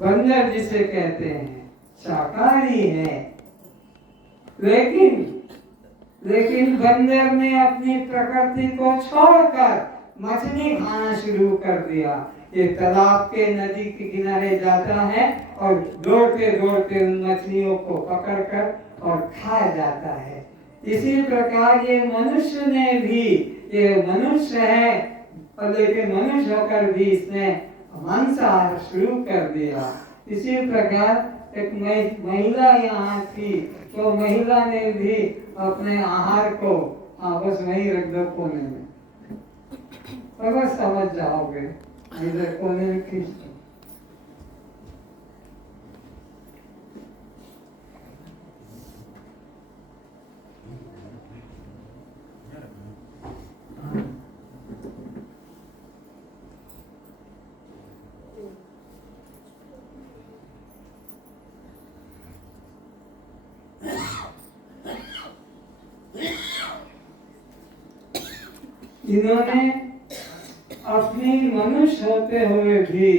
बंदर जिसे कहते हैं शाकाहारी है, लेकिन बंदर ने अपनी प्रकृति को छोड़कर मछली खाना शुरू कर दिया। ये तालाब के नदी के किनारे जाता है और दौड़ते दौड़ते उन मछलियों को पकड़कर और खा जाता है। इसी प्रकार ये मनुष्य ने भी, ये मनुष्य है लेकिन मनुष्य होकर भी इसने मांसाहार शुरू कर दिया। इसी प्रकार एक महिला यहाँ थी, तो महिला ने भी अपने आहार को बस वहीं रख दो कोने में, अगर समझ जाओगे इधर कोने में खींच दो। इन्होंने अपनी मनुष्य होते हुए भी,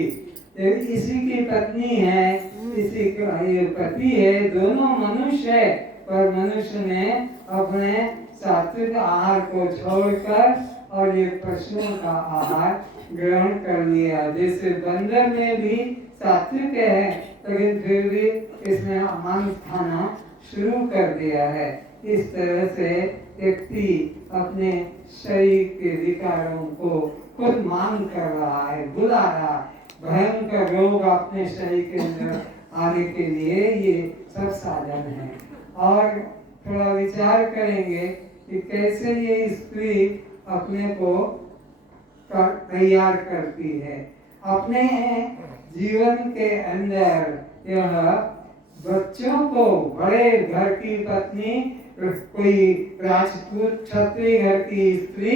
इसी की पत्नी है, इसी का ये पति है, दोनों मनुष्य है, पर मनुष्य ने अपने सात्विक आहार को छोड़कर और ये पशुओं का आहार ग्रहण कर लिया। जैसे बंदर में भी सात्विक है, लेकिन फिर भी इसने मांस खाना शुरू कर दिया है। इस तरह से व्यक्ति अपने शरीर के विकारों को खुद मांग कर रहा है, बुला रहा है। भयंकर रोग अपने शरीर के अंदर आने के लिए ये सब साधन है। और थोड़ा विचार करेंगे कि कैसे ये स्त्री अपने को तैयार करती है। अपने जीवन के अंदर यह बच्चों को, बड़े घर की पत्नी, कोई राजपूत क्षत्रिय घर की स्त्री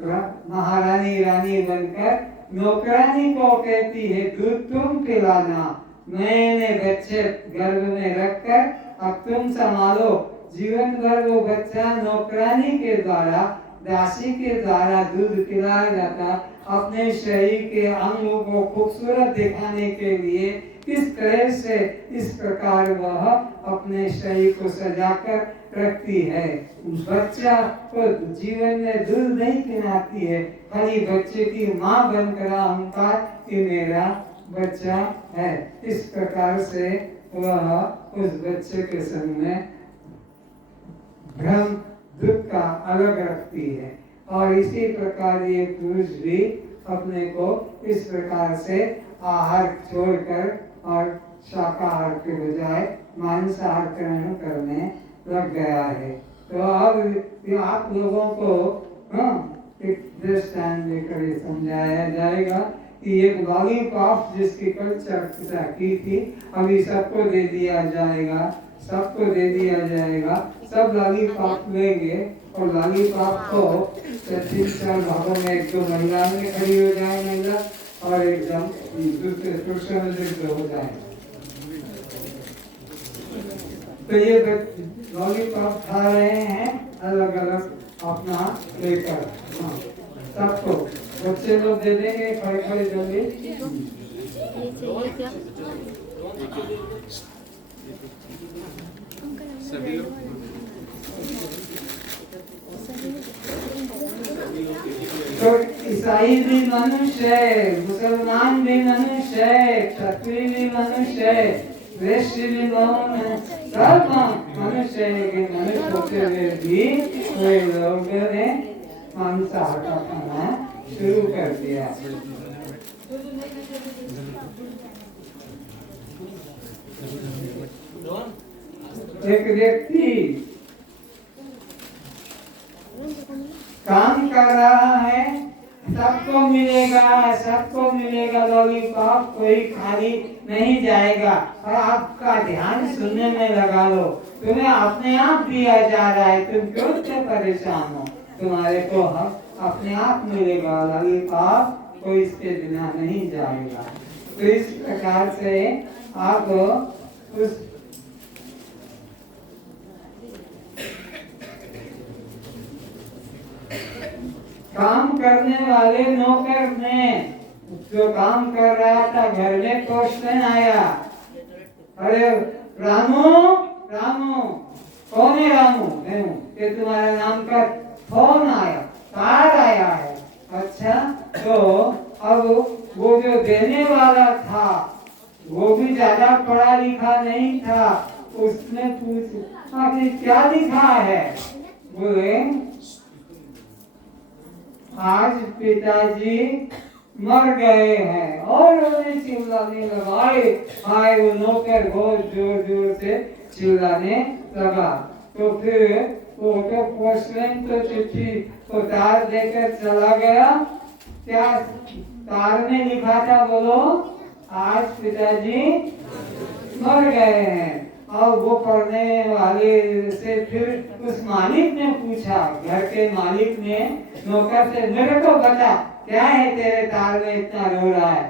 महारानी रानी बनकर नौकरानी को कहती है दूध तुम पिलाना, मैंने बच्चे गर्भ में रखकर अब तुम संभालो। जीवन भर वो बच्चा नौकरानी के द्वारा, दासी के द्वारा दूध पिलाया जाता। अपने शरीर के अंगों को खूबसूरत दिखाने के लिए किस तरह से इस प्रकार वह अपने शरीर को सजाकर रखती है। बच्चा को जीवन में दूध नहीं पिलाती है, खाली बच्चे की माँ बनकर अहंकार कि मेरा बच्चा है। इस प्रकार से वह उस बच्चे के संग में भ्रम दुख का अलग रखती है। और इसी प्रकार ये पुरुष भी अपने को इस प्रकार से आहार छोड़कर और शाकाहार के बजाय मांसाहार ग्रहण करने लग गया है। तो अब आप लोगों को एक दृष्टांत देकर ये समझाया जाएगा कि एक लॉलीपॉप जिसकी कल चर्चा की थी, अभी सबको दे दिया जाएगा, सबको दे दिया जाएगा। सब लॉलीपॉप लेंगे और लॉलीपॉप को 3-4 भागों में, एक दो महिला में खड़ी हो जाए महिला और एकदम दूसरे पुरुष में हो जाए। तो ये लॉलीपॉप खा रहे हैं अलग अलग अपना लेकर, सबको बच्चे लोग दे देंगे खड़े खड़े जल्दी। तो ईसाई भी मनुष्य है, मुसलमान भी मनुष्य है, क्षत्रिय भी मनुष्य है, वैश्य भी सब मनुष्य है। लेकिन मनुष्य होते हुए भी वे लोग ने मांसाहार का खाना शुरू कर दिया। एक व्यक्ति काम कर रहा है, सबको मिलेगा लॉलीपॉप, कोई खाली नहीं जाएगा। और आपका ध्यान सुनने में लगा लो, तुम्हें अपने आप दिया जा रहा है, तुम क्यों इतने परेशान हो? तुम्हारे को अपने आप मिलेगा लॉलीपॉप, कोई इसके बिना नहीं जाएगा। तो इस प्रकार से आप उस काम करने वाले नौकर ने जो काम कर रहा था घर में क्वेश्चन आया, अरे रामू रामू, कौन है रामू? मैं हूँ। ये तुम्हारे नाम का फोन आया, कार्ड आया है। अच्छा, तो अब वो जो देने वाला था वो भी ज्यादा पढ़ा लिखा नहीं था, उसने पूछा आपने क्या लिखा है? बोले आज पिताजी मर गए हैं। और उन्हें चिल्लाने लगाए, आए वो नौकर बहुत जोर जोर से चिल्लाने लगा। तो फिर वो तो पोस्टमैन तो चिट्ठी को तार देकर चला गया। क्या तार में लिखा था? बोलो, आज पिताजी मर गए हैं। और वो पढ़ने वाले से फिर उस मालिक ने पूछा, घर के मालिक ने नौकर से, मेरे को बता क्या है तेरे तार में इतना रो रहा है?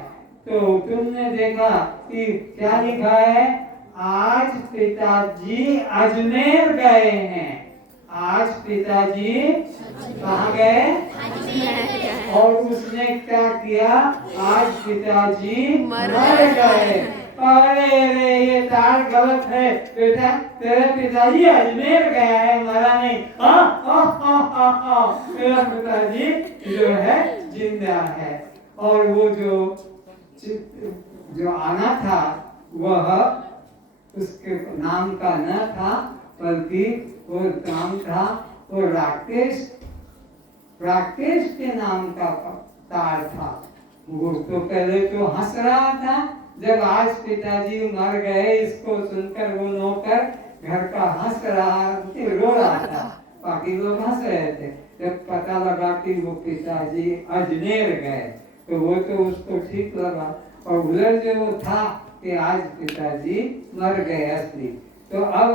तो तुमने देखा कि क्या लिखा है? आज पिताजी अजमेर गए हैं। आज पिताजी कहाँ गए? और उसने क्या किया? आज पिताजी मर गए। अरे रे, ये तार गलत है बेटा, तेरे पिताजी अजमेर गया है, मरा नहीं। तेरा पिताजी जो है जिंदा है। और वो जो आना था वह उसके नाम का न था, बल्कि वो नाम था वो राकेश के नाम का तार था। वो तो पहले तो हंस रहा था, जब आज पिताजी मर गए इसको सुनकर वो नौकर घर का हंस रहा, रो रहा था, बाकी लोग हंस रहे थे। जब पता लगा कि वो पिताजी अजमेर गए तो वो तो उसको ठीक लगा। और उधर जो वो था कि आज पिताजी मर गए असली, तो अब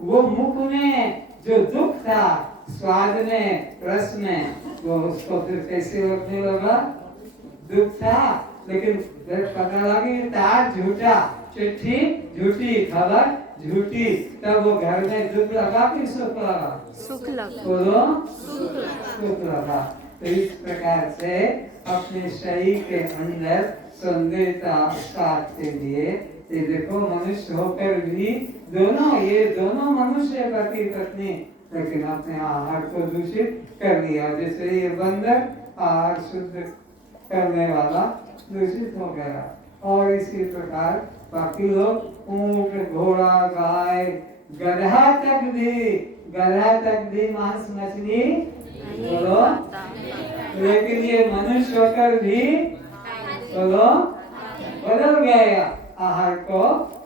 वो मुख में जो दुख था, स्वाद में, रस में, वो उसको फिर कैसे रोकने लगा? दुख था, लेकिन जब पता लगी तार झूठा, चिट्ठी झूठी, खबर झूठी, तब वो घर में दुख लगा कि सुख लगा? सुख लगा। बोलो, सुख लगा। तो इस प्रकार से अपने शरीर के अंदर सौंदर्यता उत्पाद के लिए ये देखो, मनुष्य होकर भी ये दोनों मनुष्य पति पत्नी, लेकिन अपने आहार को दूषित कर दिया। जैसे ये बंदर आहार शुद्ध करने वाला दूषित हो गया, और इसी प्रकार बाकी लोग ऊंट, घोड़ा, गाय, गधा तक भी मांस मछली बोलो, लेकिन ये मनुष्य होकर भी बोलो बदल गया, आहार को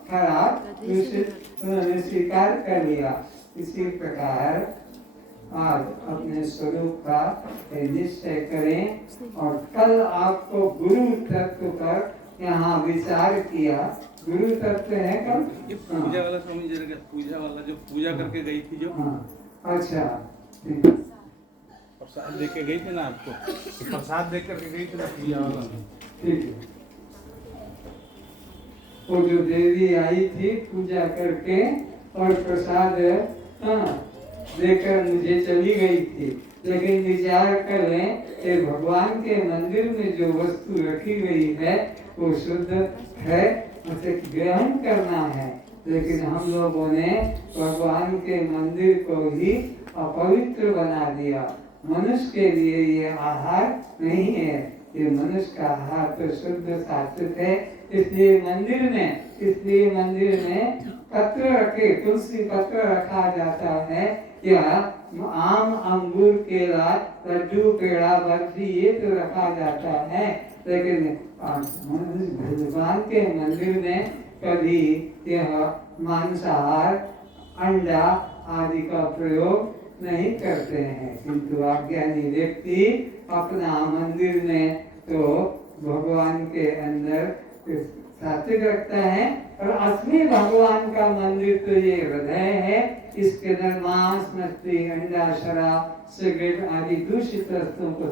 खराब दूषित उन्होंने स्वीकार कर लिया। इसी प्रकार आज अपने स्वरूप का निश्चय करें। और कल आपको गुरु तत्व पर यहाँ विचार किया। गुरु तत्व है कल पूजा वाला स्वामी जी, पूजा वाला जो पूजा करके गई थी जो, अच्छा प्रसाद दे के गई थी ना आपको, प्रसाद दे करके गई थी ना पूजा वाला। ठीक है, वो जो देवी आई थी पूजा करके और प्रसाद देकर मुझे चली गई थी, लेकिन विचार कर लें कि भगवान के मंदिर में जो वस्तु रखी गई है वो शुद्ध है, उसे ग्रहण करना है। लेकिन हम लोगों ने भगवान के मंदिर को ही अपवित्र बना दिया। मनुष्य के लिए ये आहार नहीं है, ये मनुष्य का आहार तो शुद्ध सात्विक है। इसलिए मंदिर में पत्र रखे, तुलसी पत्र रखा जाता है, या आम, अंगूर, केला, लड्डू, पेड़ा, बर्फी ये तो रखा जाता है। लेकिन भगवान के मंदिर में कभी यह मांसाहार, अंडा आदि का प्रयोग नहीं करते हैं। किंतु अज्ञानी व्यक्ति अपना मंदिर में तो भगवान के अंदर सात्विक रखता है, और असली भगवान का मंदिर तो ये हृदय है। इसके अंदर मांस, मछली, अंडा, शराब, सिगरेट आदि दूषित वस्तुओं को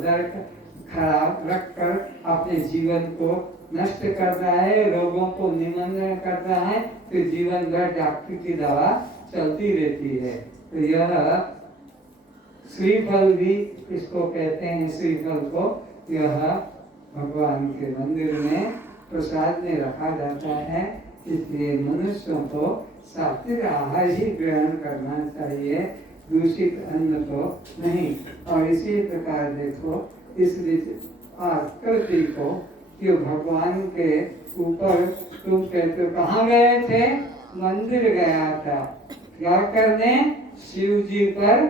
खराब रखकर अपने जीवन को नष्ट करता है, रोगों को निमंत्रण करता है, तो जीवन भर डॉक्टर की दवा चलती रहती है। तो यह श्रीफल भी इसको कहते हैं, श्रीफल को, यह भगवान के मंदिर में प्रसाद में रखा जाता है, इसलिए मनुष्यों को सात्विक आहार ही ग्रहण करना चाहिए, दूषित अन्न को नहीं। और इसी प्रकार देखो इस आकृति को कि भगवान के ऊपर तुम कहते हो कहाँ गए थे, मंदिर गया था, क्या करने, शिव जी पर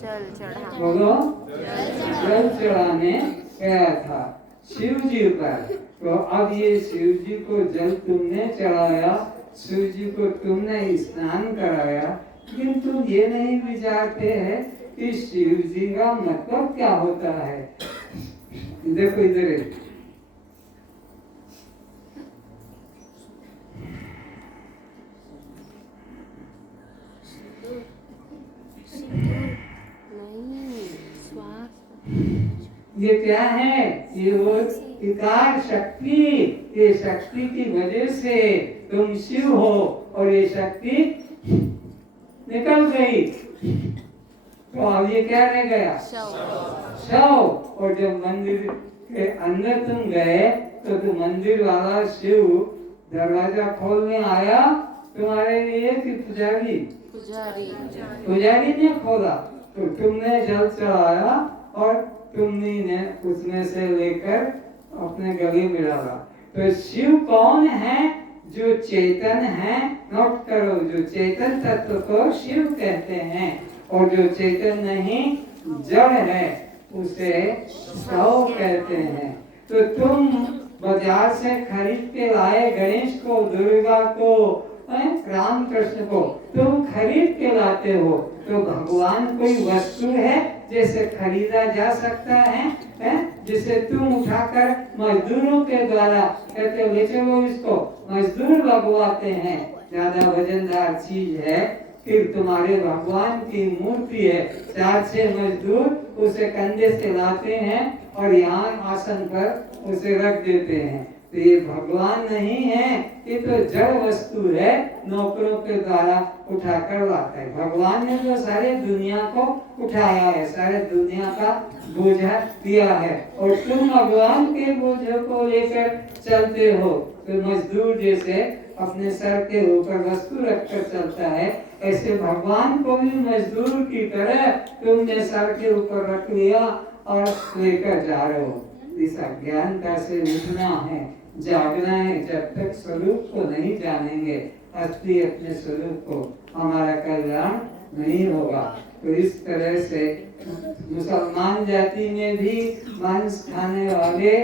जल चढ़ा, बोलो, जल चढ़ाने गया था शिव जी पर। तो अब ये शिव जी को जल तुमने चढ़ाया, शिव जी को तुमने स्नान कराया, लेकिन तुम ये नहीं विचारते हैं कि शिव जी का मतलब क्या होता है। देखो इधर नहीं, श्वास, ये क्या है, ये वो विकार शक्ति, ये शक्ति की वजह से तुम शिव हो और ये शक्ति निकल गई, तो अब ये क्या रह गया, शव। और जब मंदिर के अंदर तुम गए तो मंदिर वाला शिव दरवाजा खोलने आया तुम्हारे लिए कि पुजारी, पुजारी ने खोला, तो तुमने जल चढ़ाया और तुमने उसमें से लेकर अपने गले में डाला। तो शिव कौन है, जो चेतन है, नोट करो, जो चेतन तत्व को शिव कहते हैं, और जो चेतन नहीं जड़ है उसे शव कहते हैं। तो तुम बाजार से खरीद के लाए गणेश को, दुर्गा को, राम कृष्ण को तुम खरीद के लाते हो, तो भगवान कोई वस्तु है जैसे खरीदा जा सकता है, जिसे तुम उठाकर मजदूरों के द्वारा कहते हो ले चलो इसको, मजदूर लगवाते हैं, ज्यादा वजनदार चीज है, फिर तुम्हारे भगवान की मूर्ति है, 4-6 मजदूर उसे कंधे से लाते हैं और यहाँ आसन पर उसे रख देते हैं। तो ये भगवान नहीं है, ये तो जड़ वस्तु है, नौकरों के द्वारा उठा कर लाता है। भगवान ने तो सारे दुनिया को उठाया है, सारे दुनिया का बोझा दिया है, और तुम भगवान के बोझ को लेकर चलते हो। तो मजदूर जैसे अपने सर के ऊपर वस्तु रखकर चलता है, ऐसे भगवान को भी मजदूर की तरह तुमने सर के ऊपर रख लिया और लेकर जा रहे हो। इस अज्ञानता से उठना है, जागना है। जब तक स्वरूप को नहीं जानेंगे, असली अपने स्वरूप को, हमारा कल्याण नहीं होगा। तो इस तरह से मुसलमान जाति में भी मांस खाने वाले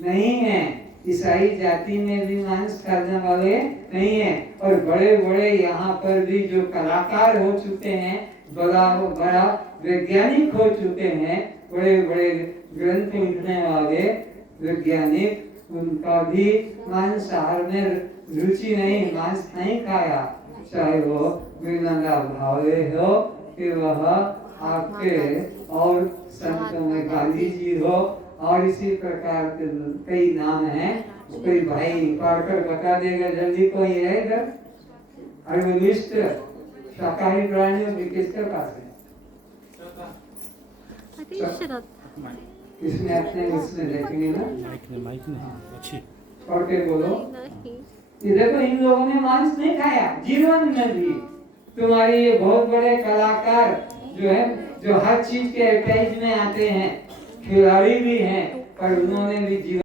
नहीं हैं, ईसाई जाति में भी मांस खाने वाले नहीं हैं, और बड़े बड़े यहाँ पर भी जो कलाकार हो चुके हैं, बड़ा बड़ा वैज्ञानिक हो चुके हैं, बड़े बड़े ग्रंथ लिखने वाले वैज्ञानिक, उनका भी मांसाहार में रुचि नहीं, मांस नहीं खाया, चाहे वो विनम्र भावे हो कि वह आपके और संतों में गांधी जी हो, और इसी प्रकार के कई नाम हैं। कोई भाई पढ़कर बता देगा जल्दी, कोई है इधर? अरे वो लिस्ट शाकाहारी प्राणियों की किसके पास है? किसने अपने उसमें देखेंगे ना, पढ़ के बोलो। ये देखो इन लोगों ने मांस नहीं खाया जीवन में भी। तुम्हारे ये बहुत बड़े कलाकार जो है, जो हर चीज के एडवर्टाइज में आते हैं, खिलाड़ी भी हैं, पर उन्होंने भी जीवन